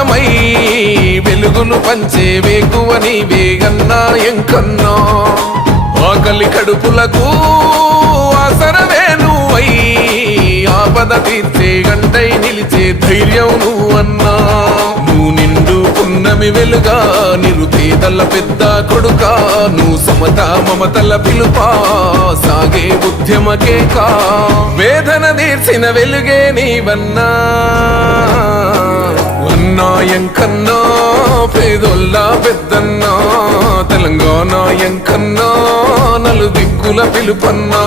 ప్రాణమై వెలుగులు పంచే వేకువ నీవే అన్నా ఎంకన్నా ఆకలి కడుపులకు ఆసరవే నువ్వై ఆపద తీర్చే గంటై నిలిచే ధైర్యం నువ్వన్నా నువ్వు నిండు పున్నమి వెలుగా నిరుపేదల పెద్ద కొడుకా నువ్వు సమత మమతల పిలుపా సాగే ఉద్యమకేకా వేదన తీర్చిన వెలుగే నీవన్నా అన్నా ఎంకన్నా పేదోళ్ళ పెద్దన్నా తెలంగాణ ఎంకన్నా నలు దిక్కుల పిలుపన్నా